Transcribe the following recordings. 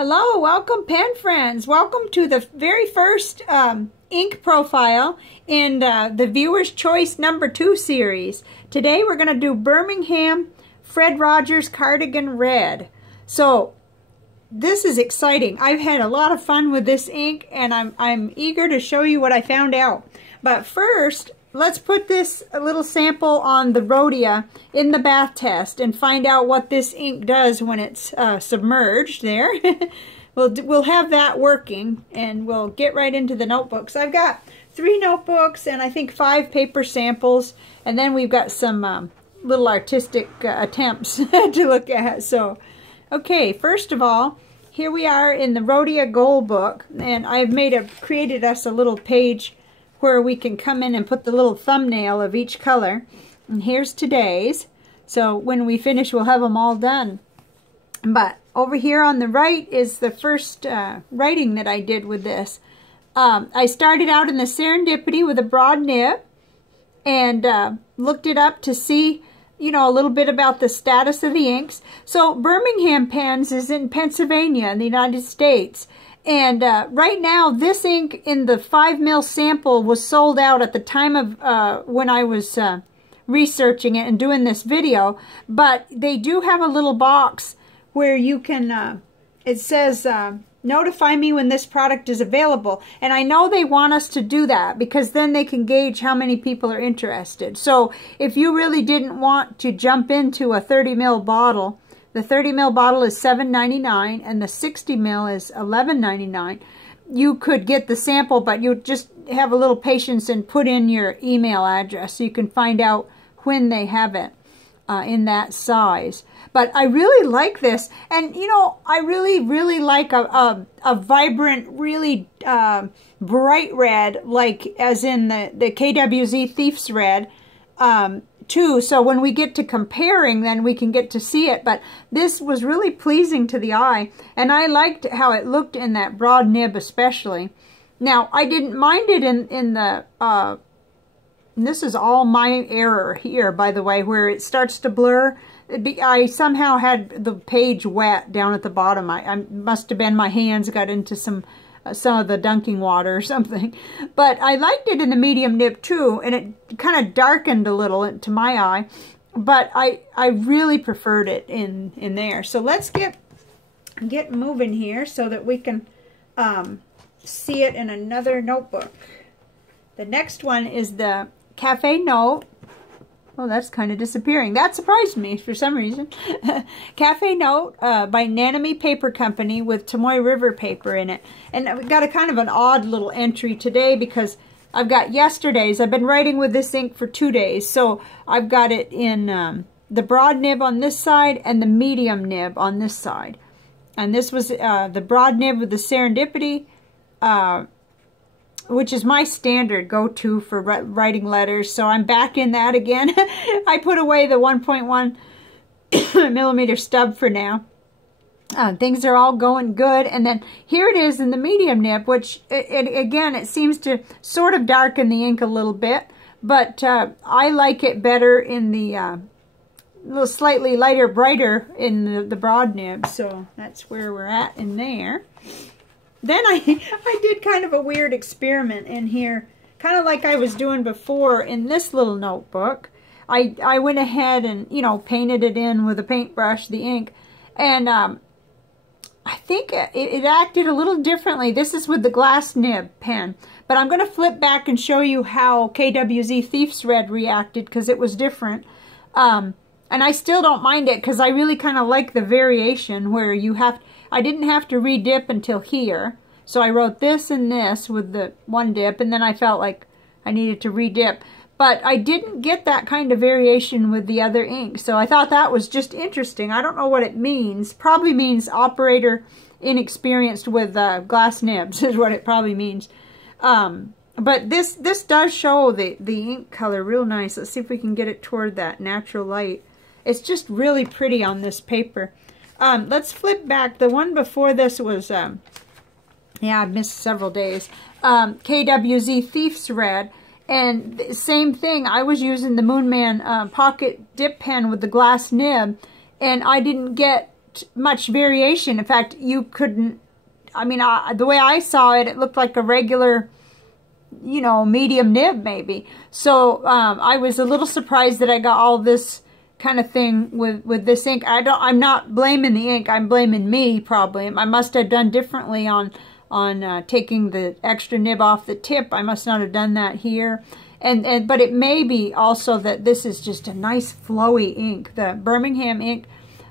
Hello, welcome pen friends. Welcome to the very first ink profile in the Viewer's Choice #2 series. Today we're going to do Birmingham Fred Rogers Cardigan Red. So this is exciting. I've had a lot of fun with this ink and I'm eager to show you what I found out. But first, let's put this little sample on the Rhodia in the bath test and find out what this ink does when it's submerged there. We'll have that working and we'll get right into the notebooks. I've got 3 notebooks and I think 5 paper samples, and then we've got some little artistic attempts to look at. So, okay, first of all, here we are in the Rhodia Gold book, and I've created us a little page where we can come in and put the little thumbnail of each color. And here's today's. So when we finish, we'll have them all done. But over here on the right is the first writing that I did with this. I started out in the Serendipity with a broad nib and looked it up to see, you know, a little bit about the status of the inks. So Birmingham Pens is in Pennsylvania in the United States. And right now, this ink in the 5mm sample was sold out at the time of when I was researching it and doing this video. But they do have a little box where you can, it says, notify me when this product is available. And I know they want us to do that because then they can gauge how many people are interested. So if you really didn't want to jump into a 30ml bottle, the 30ml bottle is $7.99 and the 60ml is $11.99. You could get the sample, but you just have a little patience and put in your email address so you can find out when they have it in that size. But I really like this, and you know, I really like a vibrant, really bright red, like as in the KWZ Thief's Red. Too, so when we get to comparing, then we can get to see it. But this was really pleasing to the eye, and I liked how it looked in that broad nib especially. Now, I didn't mind it in the, and this is all my error here, by the way, where it starts to blur. I somehow had the page wet down at the bottom. I must have been, my hands got into some of the dunking water or something. But I liked it in the medium nib too, and it kind of darkened a little to my eye. But I really preferred it in there. So let's get moving here so that we can see it in another notebook. The next one is the Cafe Note. Oh, that's kind of disappearing. That surprised me for some reason. Cafe Note by Nanami Paper Company with Tomoe River paper in it. And I've got a kind of an odd little entry today because I've got yesterday's. I've been writing with this ink for 2 days. So I've got it in the broad nib on this side and the medium nib on this side. And this was the broad nib with the Serendipity, which is my standard go-to for writing letters. So I'm back in that again. I put away the 1.1 millimeter stub for now. Things are all going good. And then here it is in the medium nib, which, again, it seems to sort of darken the ink a little bit. But I like it better in the little slightly lighter, brighter in the broad nib. So that's where we're at in there. Then I did kind of a weird experiment in here, kind of like I was doing before in this little notebook. I went ahead and, you know, painted it in with a paintbrush, the ink, and I think it acted a little differently. This is with the glass nib pen, but I'm going to flip back and show you how KWZ Thief's Red reacted because it was different. And I still don't mind it because I really kind of like the variation where you have... I didn't have to re-dip until here. So I wrote this and this with the one dip, and then I felt like I needed to re-dip. But I didn't get that kind of variation with the other ink. So I thought that was just interesting. I don't know what it means. Probably means operator inexperienced with glass nibs is what it probably means. But this does show the ink color real nice. Let's see if we can get it toward that natural light. It's just really pretty on this paper. Let's flip back. The one before this was, yeah, I missed several days. KWZ Thief's Red. And same thing, I was using the Moonman pocket dip pen with the glass nib. And I didn't get much variation. In fact, you couldn't, I mean, the way I saw it, it looked like a regular, you know, medium nib maybe. So I was a little surprised that I got all this kind of thing with this ink. I'm not blaming the ink, I'm blaming me probably. I must have done differently on taking the extra nib off the tip. I must not have done that here. But it may be also that this is just a nice flowy ink. The Birmingham ink,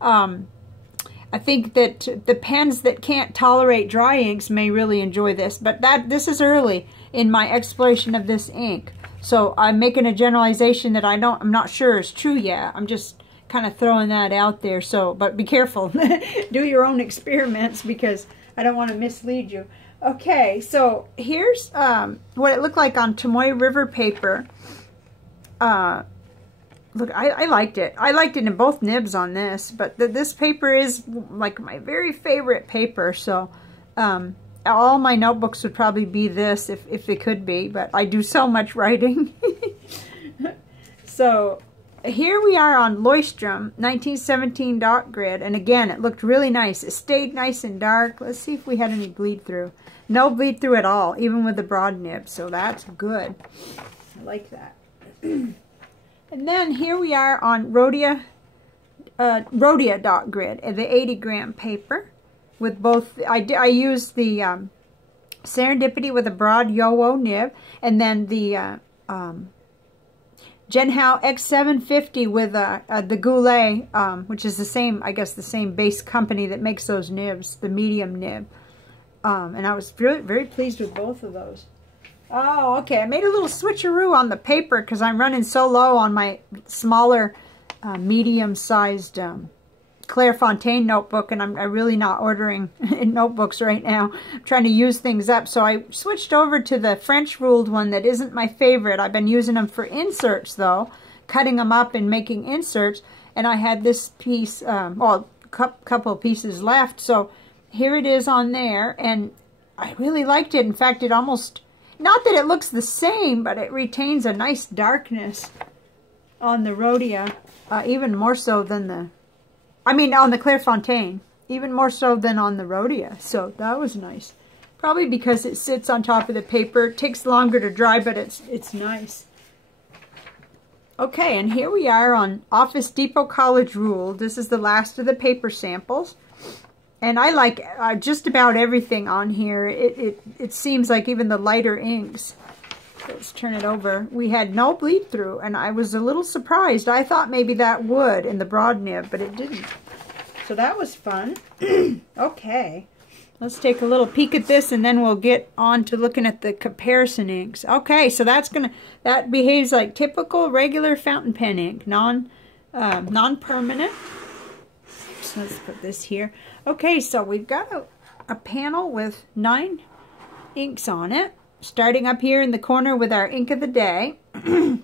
I think that the pens that can't tolerate dry inks may really enjoy this. But this is early in my exploration of this ink. So I'm making a generalization that I'm not sure is true yet. I'm just kind of throwing that out there. So, but be careful. Do your own experiments because I don't want to mislead you. Okay, so here's what it looked like on Tomoe River paper. Look, I liked it. I liked it in both nibs on this, but this paper is like my very favorite paper. So all my notebooks would probably be this if they could be, but I do so much writing. So here we are on Leuchtturm 1917 dot grid, and again, it looked really nice. It stayed nice and dark. Let's see if we had any bleed through. No bleed through at all, even with the broad nib, so that's good. I like that. And then here we are on Rhodia dot grid, the 80 gram paper with both. I used the Serendipity with a broad Yowo nib, and then the Genhao X750 with the Goulet, which is the same, I guess, the same base company that makes those nibs, the medium nib. And I was really very pleased with both of those. Oh, okay. I made a little switcheroo on the paper because I'm running so low on my smaller, medium-sized Clairefontaine notebook, and I'm really not ordering notebooks right now. I'm trying to use things up. So I switched over to the French-ruled one that isn't my favorite. I've been using them for inserts, though, cutting them up and making inserts. And I had this piece, well, couple pieces left. So here it is on there, and I really liked it. In fact, it almost, not that it looks the same, but it retains a nice darkness on the Rhodia, even more so than the, I mean, on the Clairefontaine, even more so than on the Rhodia. So that was nice. Probably because it sits on top of the paper. It takes longer to dry, but it's nice. Okay, and here we are on Office Depot College Ruled. This is the last of the paper samples. And I like just about everything on here. It seems like even the lighter inks. Let's turn it over. We had no bleed through, and I was a little surprised. I thought maybe that would in the broad nib, but it didn't. So that was fun. Okay, let's take a little peek at this, and then we'll get on to looking at the comparison inks. Okay, so that behaves like typical regular fountain pen ink, non-permanent. So let's put this here. Okay, so we've got a panel with 9 inks on it. Starting up here in the corner with our ink of the day. The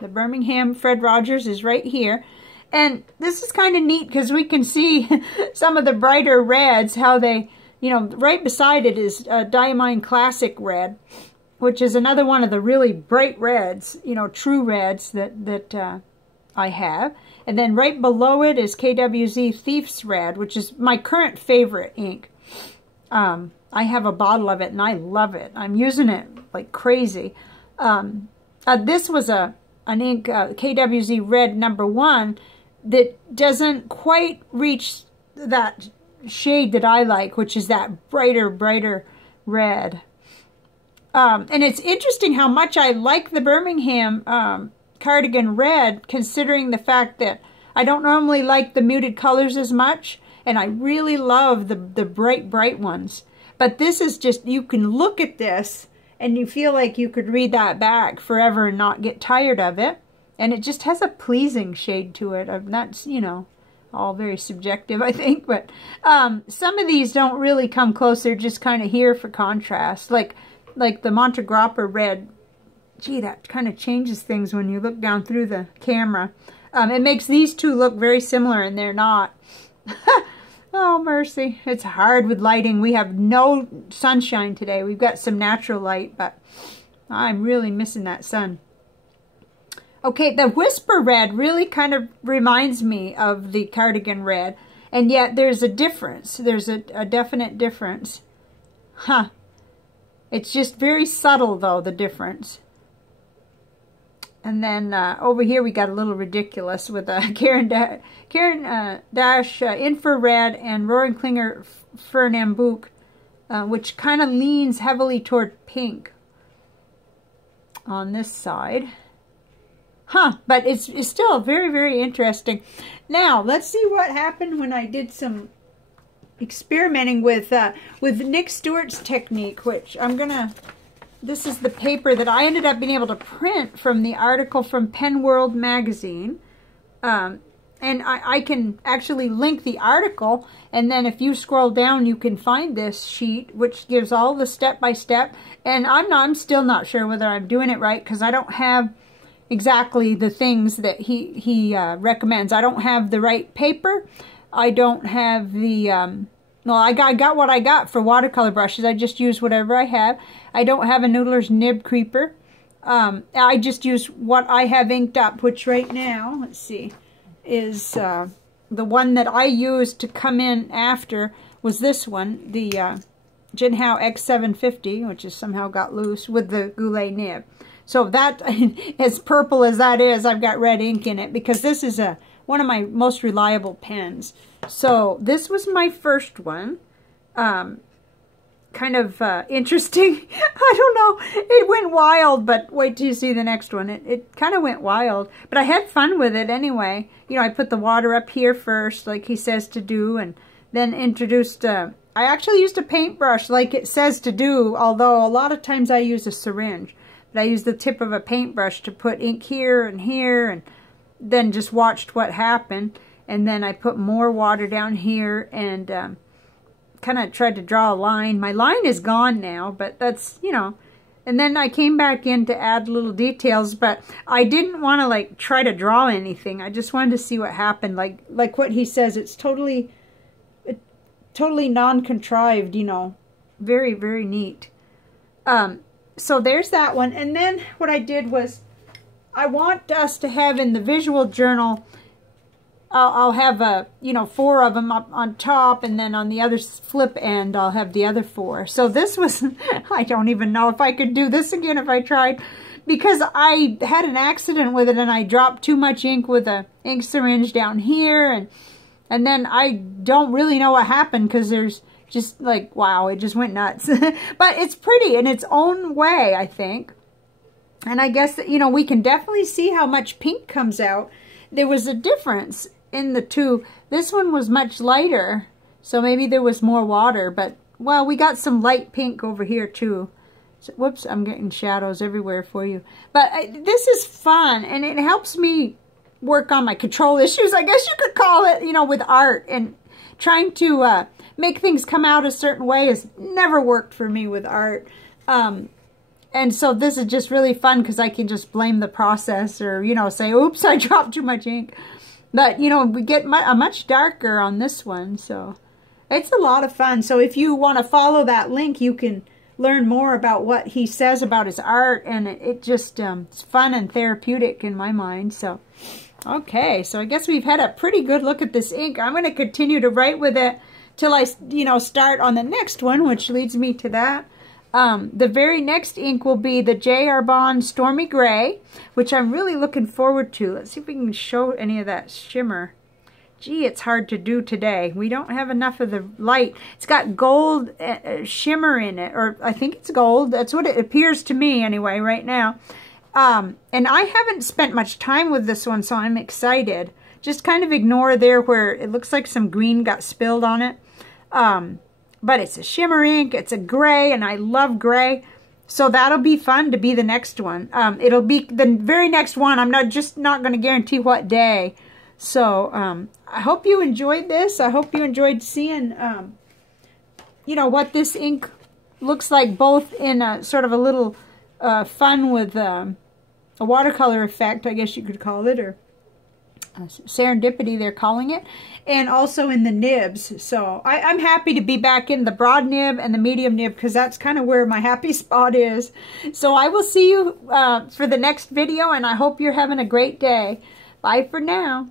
Birmingham Fred Rogers is right here. And this is kind of neat because we can see some of the brighter reds, how they, you know, right beside it is Diamine Classic Red, which is another one of the really bright reds, you know, true reds that I have. And then right below it is KWZ Thief's Red, which is my current favorite ink. I have a bottle of it, and I love it. I'm using it like crazy. This was an ink, KWZ Red #1, that doesn't quite reach that shade that I like, which is that brighter red. And it's interesting how much I like the Birmingham Cardigan Red, considering the fact that I don't normally like the muted colors as much, and I really love the bright ones. But this is just, you can look at this and you feel like you could read that back forever and not get tired of it. And it just has a pleasing shade to it. That's, you know, all very subjective, I think. But some of these don't really come close. They're just kind of here for contrast. Like the Montegrappa Red. Gee, that kind of changes things when you look down through the camera. It makes these two look very similar, and they're not. Oh, mercy. It's hard with lighting. We have no sunshine today. We've got some natural light, but I'm really missing that sun. Okay, the Whisper Red really kind of reminds me of the Cardigan Red. And yet there's a difference. There's a definite difference. Huh. It's just very subtle, though, the difference. And then over here we got a little ridiculous with Caran Dash Infrared and Roaring Klinger Fernambuk, which kind of leans heavily toward pink on this side. Huh, but it's still very, very interesting. Now, let's see what happened when I did some experimenting with Nick Stewart's technique, which I'm going to... This is the paper that I ended up being able to print from the article from Pen World magazine. And I can actually link the article, and then if you scroll down, you can find this sheet, which gives all the step-by-step. And I'm still not sure whether I'm doing it right, because I don't have exactly the things that he recommends. I don't have the right paper. I don't have the... well, I got what I got for watercolor brushes. I just use whatever I have. I don't have a Noodler's Nib Creeper. I just use what I have inked up, which right now, let's see, is the one that I used to come in after was this one, the Jinhao X750, which is somehow got loose with the Goulet nib. So that, as purple as that is, I've got red ink in it because this is one of my most reliable pens. So this was my first one. Kind of interesting. I don't know. It went wild, but wait till you see the next one. It kind of went wild. But I had fun with it anyway. You know, I put the water up here first, like he says to do, and then introduced... I actually used a paintbrush like it says to do, although a lot of times I use a syringe. But I used the tip of a paintbrush to put ink here, and then just watched what happened. And then I put more water down here and kind of tried to draw a line. My line is gone now, but that's, you know. And then I came back in to add little details, but I didn't want to, like, try to draw anything. I just wanted to see what happened. Like what he says, it's totally non-contrived, you know. Very, very neat. So there's that one. And then what I did was, I want us to have in the visual journal, I'll have, you know, 4 of them up on top, and then on the other flip end, I'll have the other 4. So this was, I don't even know if I could do this again if I tried, because I had an accident with it, and I dropped too much ink with a ink syringe down here, and then I don't really know what happened, because there's just like, wow, it just went nuts. But it's pretty in its own way, I think. And I guess that, you know, we can definitely see how much pink comes out. There was a difference in the two. This one was much lighter, so maybe there was more water, but, well, we got some light pink over here too. So, whoops, I'm getting shadows everywhere for you. But this is fun, and it helps me work on my control issues, I guess you could call it, you know, with art. And trying to make things come out a certain way has never worked for me with art. And so this is just really fun because I can just blame the process, or, you know, say, oops, I dropped too much ink. But, you know, we get a much darker on this one, so it's a lot of fun. So if you want to follow that link, you can learn more about what he says about his art, and it just, it's fun and therapeutic in my mind. So, okay, so I guess we've had a pretty good look at this ink. I'm going to continue to write with it till I, you know, start on the next one, which leads me to that. The very next ink will be the J. Arbonne Stormy Gray, which I'm really looking forward to. Let's see if we can show any of that shimmer. Gee, it's hard to do today. We don't have enough of the light. It's got gold shimmer in it, or I think it's gold. That's what it appears to me anyway right now. And I haven't spent much time with this one, so I'm excited. Just kind of ignore there where it looks like some green got spilled on it. But it's a shimmer ink, it's a gray, and I love gray. So that'll be fun to be the next one. It'll be the very next one. I'm not going to guarantee what day. So I hope you enjoyed this. I hope you enjoyed seeing, you know, what this ink looks like, both in a sort of a little fun with a watercolor effect, I guess you could call it, or serendipity they're calling it, and also in the nibs. So I'm happy to be back in the broad nib and the medium nib, because that's kind of where my happy spot is. So I will see you for the next video, and I hope you're having a great day. Bye for now.